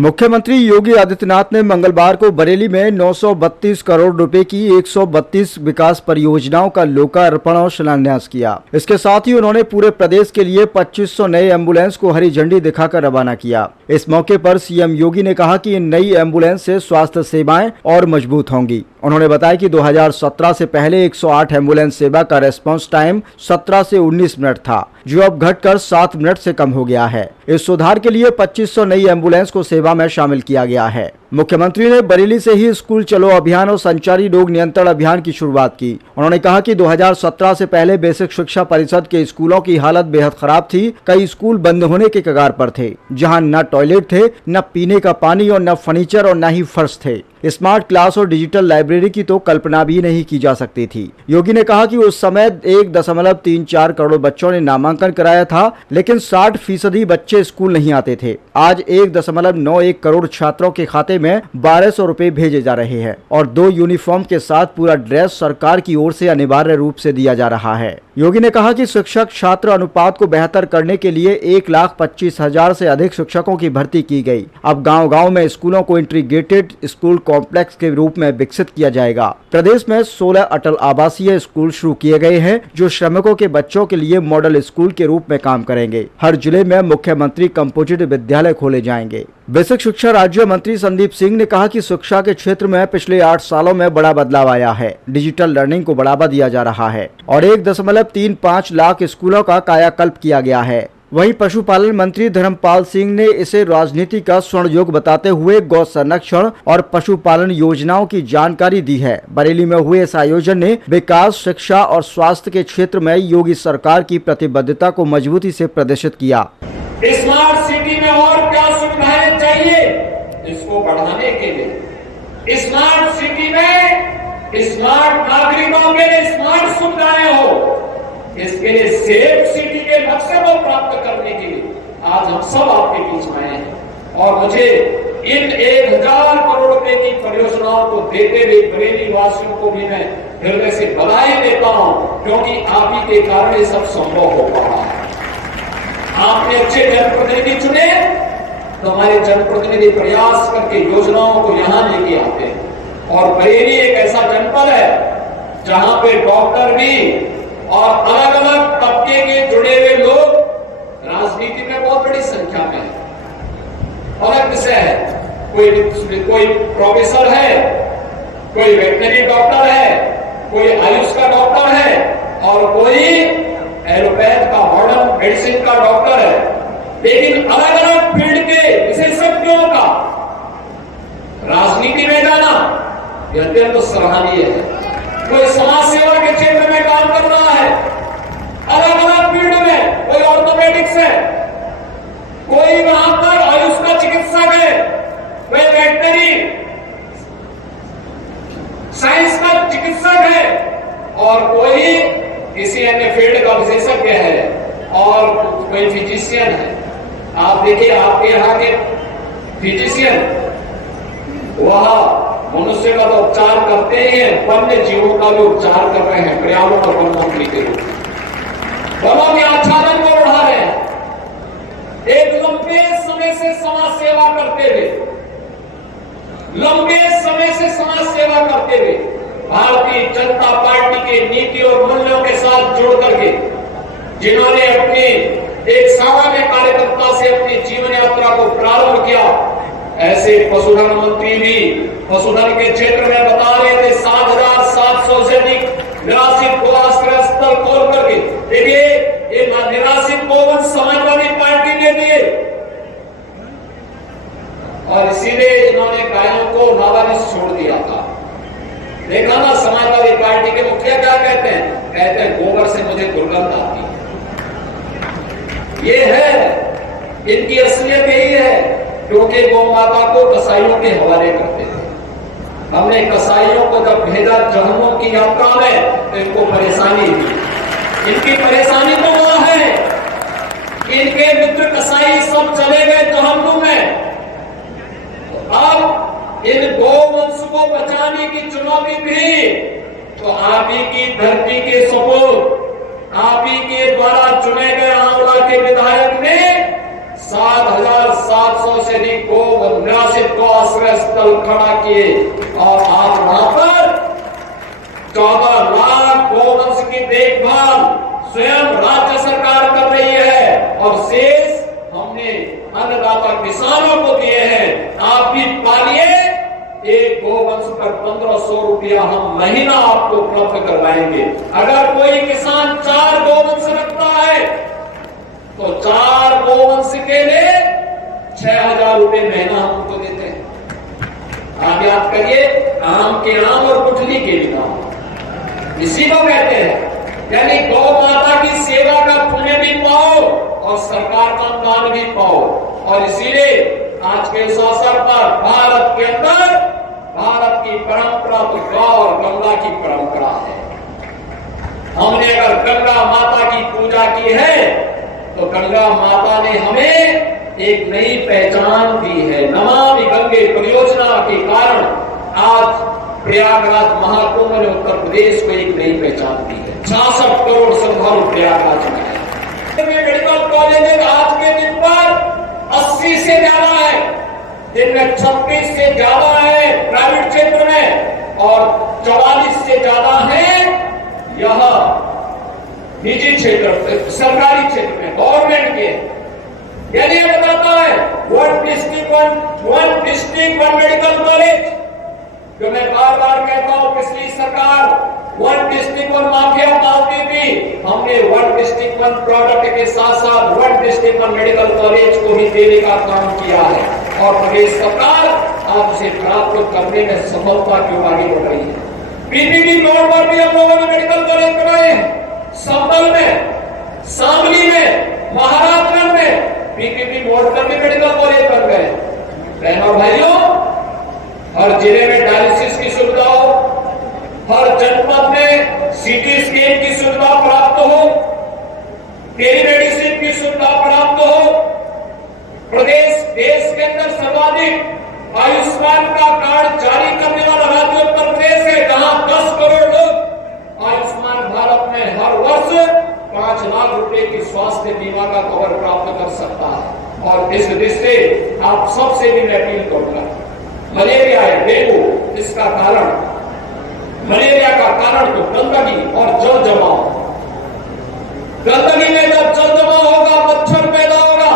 मुख्यमंत्री योगी आदित्यनाथ ने मंगलवार को बरेली में 932 करोड़ रुपए की 132 विकास परियोजनाओं का लोकार्पण और शिलान्यास किया। इसके साथ ही उन्होंने पूरे प्रदेश के लिए 2500 नए एम्बुलेंस को हरी झंडी दिखाकर रवाना किया। इस मौके पर सीएम योगी ने कहा कि इन नई एम्बुलेंस से स्वास्थ्य सेवाएं और मजबूत होंगी। उन्होंने बताया कि 2017 से पहले 108 एम्बुलेंस सेवा का रेस्पॉन्स टाइम 17 से 19 मिनट था, जो अब घटकर 7 मिनट से कम हो गया है। इस सुधार के लिए 2500 नई एम्बुलेंस को सेवा में शामिल किया गया है। मुख्यमंत्री ने बरेली से ही स्कूल चलो अभियान और संचारी रोग नियंत्रण अभियान की शुरुआत की। उन्होंने कहा कि 2017 से पहले बेसिक शिक्षा परिषद के स्कूलों की हालत बेहद खराब थी। कई स्कूल बंद होने के कगार पर थे, जहां न टॉयलेट थे, न पीने का पानी और न फर्नीचर और न ही फर्श थे। स्मार्ट क्लास और डिजिटल लाइब्रेरी की तो कल्पना भी नहीं की जा सकती थी। योगी ने कहा कि उस समय 1.34 करोड़ बच्चों ने नामांकन कराया था, लेकिन 60% बच्चे स्कूल नहीं आते थे। आज 1.91 करोड़ छात्रों के खाते में 1200 रुपए भेजे जा रहे हैं और 2 यूनिफॉर्म के साथ पूरा ड्रेस सरकार की ओर से अनिवार्य रूप से दिया जा रहा है। योगी ने कहा कि शिक्षक छात्र अनुपात को बेहतर करने के लिए 1,25,000 से अधिक शिक्षकों की भर्ती की गई। अब गांव-गांव में स्कूलों को इंटीग्रेटेड स्कूल कॉम्प्लेक्स के रूप में विकसित किया जाएगा। प्रदेश में 16 अटल आवासीय स्कूल शुरू किए गए हैं, जो श्रमिकों के बच्चों के लिए मॉडल स्कूल के रूप में काम करेंगे। हर जिले में मुख्यमंत्री कंपोजिट विद्यालय खोले जाएंगे। बेसिक शिक्षा राज्य मंत्री संदीप सिंह ने कहा कि शिक्षा के क्षेत्र में पिछले 8 सालों में बड़ा बदलाव आया है। डिजिटल लर्निंग को बढ़ावा दिया जा रहा है और 1.35 लाख स्कूलों का कायाकल्प किया गया है। वहीं पशुपालन मंत्री धर्मपाल सिंह ने इसे राजनीति का स्वर्ण युग बताते हुए गौ संरक्षण और पशुपालन योजनाओं की जानकारी दी है। बरेली में हुए इस आयोजन ने विकास, शिक्षा और स्वास्थ्य के क्षेत्र में योगी सरकार की प्रतिबद्धता को मजबूती से प्रदर्शित किया। स्मार्ट सिटी में और क्या सुविधाएं चाहिए, इसको बढ़ाने के लिए स्मार्ट सिटी में स्मार्ट नागरिकों के लिए स्मार्ट सुविधाएं हो, इसके लिए सेफ सिटी के लक्ष्य को प्राप्त करने के लिए आज हम सब आपके बीच में आए हैं। और मुझे इन 1000 करोड़ रुपए की परियोजनाओं को देते हुए बरेली वासियों को भी मैं हृदय से बधाई देता हूं, क्योंकि आप ही के कारण ये सब संभव हो पाया है। आपने अच्छे जनप्रतिनिधि चुने, तो हमारे जनप्रतिनिधि प्रयास करके योजनाओं को यहां लेके आते हैं। और बरेली एक ऐसा जनपद है जहां पे डॉक्टर भी और अलग अलग तबके के जुड़े हुए लोग राजनीति में बहुत बड़ी संख्या में है। अलग विषय है, कोई प्रोफेसर है, कोई वेटनरी डॉक्टर है, कोई आयुष का डॉक्टर है और कोई एलोपैथ का मॉडर्न मेडिसिन का डॉक्टर है। लेकिन अलग अलग फील्ड के विशेषज्ञों का राजनीति में जाना यह अत्यंत सराहनीय है। कोई समाज सेवा के क्षेत्र में काम कर रहा है, अलग अलग फील्ड में, कोई ऑर्थोपेडिक्स है, कोई वहां पर आयुष का चिकित्सक है, कोई वेटनरी साइंस का चिकित्सक है और कोई किसी अन्य फील्ड का विशेषज्ञ है और कोई फिजिशियन है। आप देखिए, आपके यहाँ के फिजिशियन वह मनुष्य का तो उपचार करते ही हैं, वन्य जीवों का भी उपचार कर रहे हैं पर्यावरण और वन मंत्री के रूप में। वनों के आच्छादन को बढ़ा रहे हैं। एक लंबे समय से समाज सेवा करते हुए, भारतीय जनता पार्टी के नीति और मूल्यों के साथ जोड़ करके जिन्होंने अपनी एक सामान्य कार्यकर्ता से अपनी जीवन यात्रा को प्रारंभ किया, ऐसे पशुधन मंत्री भी पशुधन के क्षेत्र में बता रहे थे 7,700 से अधिक निराश्रित गोआश्रय स्थल खोल करके। देखिए, ये निराश्रित गोवंश समाजवादी पार्टी ने दिए और इसीलिए इन्होंने गायों को नावारिस छोड़ दिया था। देखा ना, समाजवादी पार्टी के मुखिया क्या कहते हैं? कहते हैं गोबर से मुझे दुर्गंध आती है। ये है, इनकी असलियत यही है, क्योंकि गौ माता को कसाईयों के हवाले करते थे। हमने कसाईयों को जब भेजा जहन्नुम की यात्रा में, तो इनको परेशानी हुई। इनकी परेशानी तो वह है, इनके मित्र कसाई सब चले गए जहन्नुम में। तो अब इन गौवंश को बचाने की चुनौती थी, तो आप ही की धरती के सपूत, आप ही के द्वारा चुने गए आंवला के विधायक ने 7,700 400 से अधिक गो निराश्रित को आश्रय स्थल खड़ा किए और आज वहां पर 14 लाख गोवंश की देखभाल स्वयं राज्य सरकार कर रही है और शेष हमने अन्नदाता किसानों को दिए हैं। आप भी पालिए, एक गोवंश पर 1500 रुपया हम महीना आपको उपलब्ध करवाएंगे। अगर कोई किसान 4 गोवंश रखता है तो 4 गोवंश के लिए 6000 रुपये महीना हम उनको देते हैं। आप याद करिए, आम के आम और गुठली के भी नाम, इसी को कहते हैं। यानी गौ माता की सेवा का पुण्य भी पाओ और सरकार का अनुदान भी पाओ। और इसीलिए आज के इस अवसर पर भारत के अंदर भारत की परंपरा तो गौ और गंगा की परंपरा है। हमने अगर गंगा माता की पूजा की है तो गंगा माता ने हमें एक नई पहचान दी है। नमामि गंगे परियोजना के कारण आज प्रयागराज महाकुंभ ने उत्तर प्रदेश को एक नई पहचान दी है। 66 करोड़ श्रद्धालु प्रयागराज में है। मेडिकल कॉलेज आज के दिन पर 80 से ज्यादा है, जिनमें 26 से ज्यादा है प्राइवेट क्षेत्र में और 44 से ज्यादा है यह निजी क्षेत्र, सरकारी क्षेत्र में, गवर्नमेंट के। यानी ये बताता है one district one medical college, जो मैं बार बार कहता हूं पिछली सरकार वन डिस्ट्रिक्ट वन माफिया पालती थी। हमने वन डिस्ट्रिक्ट वन प्रोडक्ट के साथ साथ one district one medical college को ही देने का काम किया है और प्रदेश सरकार आज उसे प्राप्त करने में सफलता क्यों आगे बढ़ रही है। पीपीपी मोड पर भी हम लोगों ने मेडिकल कॉलेज बनाए हैं। संभल में, शामली में, महाराजगंज में पीपीपी मोड पर भी मेडिकल कॉलेज बन गए। बहनों भाइयों, हर जिले में डायलिसिस की सुविधा हो, हर जनपद में सीटी स्कैन की सुविधा प्राप्त हो, टेलीमेडिसिन की सुविधा प्राप्त हो। प्रदेश देश के अंदर सर्वाधिक आयुष्मान का कार्ड जारी करने वाला राज्य उत्तर प्रदेश है, जहां 10 करोड़ लोग आयुष्मान भारत में हर वर्ष 5 लाख रुपए की स्वास्थ्य बीमा का कवर प्राप्त कर सकता है। और इस दृष्टि से आप सबसे भी मैं अपील करूंगा, मलेरिया है, डेंगू, इसका कारण, मलेरिया का कारण तो गंदगी और जल जमाव। गंदगी में जब जल जमाव होगा, मच्छर पैदा होगा,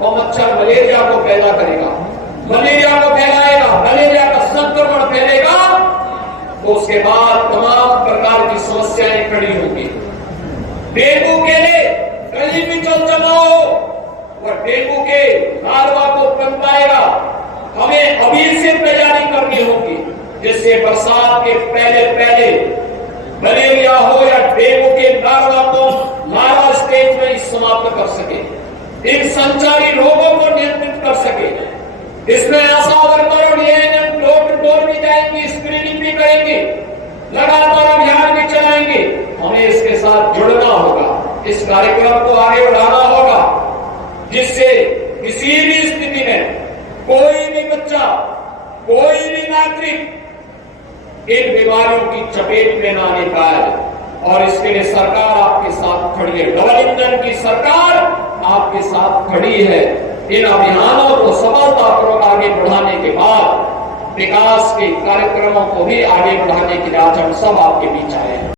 और मच्छर मलेरिया को पैदा करेगा, मलेरिया को फैलाएगा, मलेरिया का संक्रमण फैलेगा, तो उसके बाद तमाम प्रकार की समस्याएं खड़ी होंगी। डेंगू के लिए कहीं भी जल जमाव हो, वह डेंगू के लार्वा को पनपाएगा। हमें अभी से तैयारी करनी होगी, जिससे बरसात के पहले मलेरिया हो या डेंगू के लार्वा को लार्वा स्टेज में ही समाप्त कर सके, इन संचारी रोगों को नियंत्रित कर सके। इसमें Asha worker ANM door to door भी जाएंगे, स्क्रीनिंग भी करेंगे, लगातार अभियान भी चलाएंगे। हमें इसके साथ जुड़ना होगा, इस कार्यक्रम को आगे बढ़ाना होगा, जिससे किसी भी स्थिति में कोई भी बच्चा, कोई भी नागरिक इन बीमारियों की चपेट में ना आने पाए। और इसके लिए सरकार आपके साथ खड़ी है, डबल इंजन की सरकार आपके साथ खड़ी है। इन अभियानों को सफलतापूर्वक आगे बढ़ाने के बाद विकास के कार्यक्रमों को भी आगे बढ़ाने के लिए आज हम सब आपके बीच आए हैं।